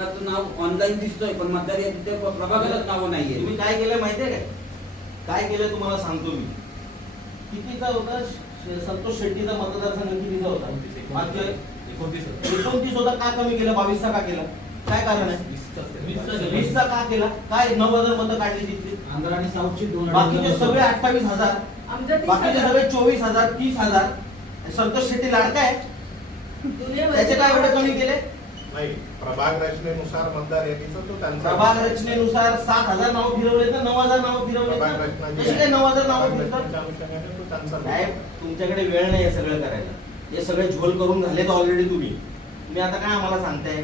एकाचं नाव ऑनलाईन दिसतोय पण मतदार यादीत त्या प्रभागालाच नाव नाहीये. तुम्ही काय केलं माहितीये काय केलं तुम्हाला सांगतो मी. कितीचा होता संतोष शेट्टीचा मतदारसंघ कितीचा होता? 29 होता. का कमी केलं? 22 का केला? काय कारण आहे? 20 का केला? काय 9,000 मतं काढली तिथली? आंध्र आणि साऊथची बाकीचे सगळे 28,000, बाकीचे सगळे 24,000 30,000. संतोष शेट्टी लाडका आहे, त्याचे काय एवढे कमी केले? नाही, प्रभाग रचनेनुसार मतदार यादीचा तो त्यांचा प्रभाग रचनेनुसार 7,000 नाव फिरवले तर 9,000 नाव फिरवले कशी काय 9,000 नाव फिरतात? काय तुमच्याकडे वेळ नाही हे सगळं करायला. हे सगळे झोल करून झालेत ऑलरेडी. तुम्ही आता काय आम्हाला सांगताय?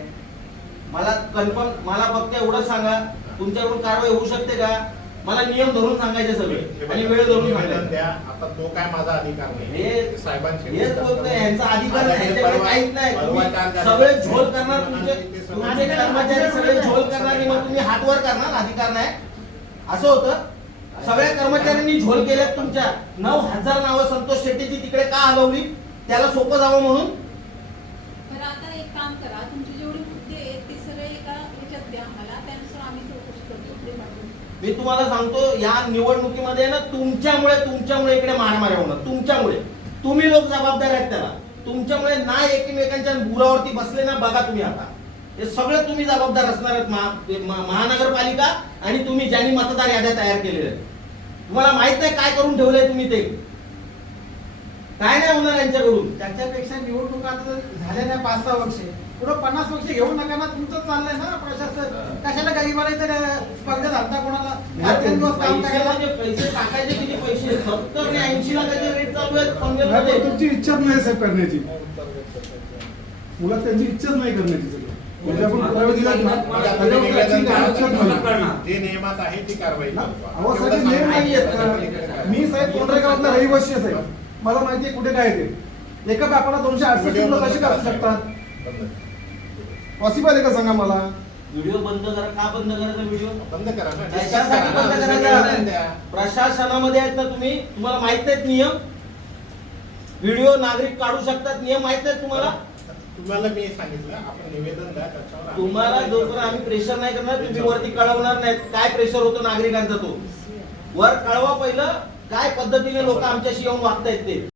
मला कन्फर्म, मला फक्त एवढं सांगा तुमच्याकडून कारवाई होऊ शकते का? मला नियम धरून सांगायचे सगळे आणि वेळ धरून सांगायचे. आता तो काय माझा अधिकार नाही, हे साहेबांचे हेच बोलतोय, यांचा अधिकार नाही, यांच्याकडे काहीच नाही. तुम्ही सगळे झोल करणार, तुमचे कर्मचारी सगळे झोल करणार आणि मग तुम्ही हातवर करणार, अधिकार नाही असं होतं. सगळ्या कर्मचाऱ्यांनी झोल केल्यात तुमच्या. 9,000 नावं संतोष शेट्टीची तिकडे का हलवली? त्याला सोपं जावं म्हणून. तर आता एक काम करा, तुमचे जेवढे मुद्दे आहेत ते सगळे एका ह्याच्यात द्या आम्हाला, त्यानुसार आम्ही चौकशी करतो. मी तुम्हाला सांगतो या निवडणुकीमध्ये ना तुमच्यामुळे इकडे मारामारी होणार. तुमच्यामुळे. तुम्ही लोक जबाबदार आहेत त्याला. तुमच्यामुळे ना एकमेकांच्या बुरावरती बसले ना बघा तुम्ही. आता हे सगळं तुम्ही जबाबदार असणार आहेत, महानगरपालिका आणि तुम्ही ज्यांनी मतदार याद्या तयार केलेल्या आहेत. तुम्हाला माहित नाही काय करून ठेवलंय तुम्ही. ते काय नाही होणार यांच्याकडून. त्याच्यापेक्षा निवडणुका झाल्या नाही 5-6 वर्ष, पुढे 50 वर्ष घेऊ नका ना. तुमचं चाललंय ना प्रशासन. कशाला गरीबाला स्पर्धेत आणता कोणाला? पैसे टाकायचे किती पैसे? 70 आणि 80 लाखाचे रेट चालू आहेत पनवेलमध्ये. तुमची इच्छाच नाही साहेब करण्याची. मुळात त्यांची इच्छाच नाही करण्याची. सगळं म्हणजे आपण जे नियमात आहे ती कारवाई. नियम नाही आहेत. मी साहेब कोंढरेगावातला रहिवासी आहे साहेब. मला माहितीये कुठे काय ते. एका बापाला 268 मुलं कशी असू शकतात? पॉसिबल आहे का सांगा मला? व्हिडिओ बंद करा. का बंद करायचा व्हिडिओ? बंद करा ना. त्याच्यासाठी बंद करायचा. प्रशासनामध्ये आहेत ना तुम्ही, तुम्हाला माहित नाहीत नियम? व्हिडिओ नागरिक काढू शकतात, नियम माहित नाहीत तुम्हाला? तुम्हाला मी सांगितलं आपण निवेदन द्या त्याच्यावर. तुम्हाला जोपर्यंत आम्ही प्रेशर नाही करणार तुम्ही वरती कळवणार नाहीत काय प्रेशर होतं नागरिकांचा. तो वर कळवा पहिलं काय पद्धतीने लोक आमच्याशी येऊन वागतायत ते.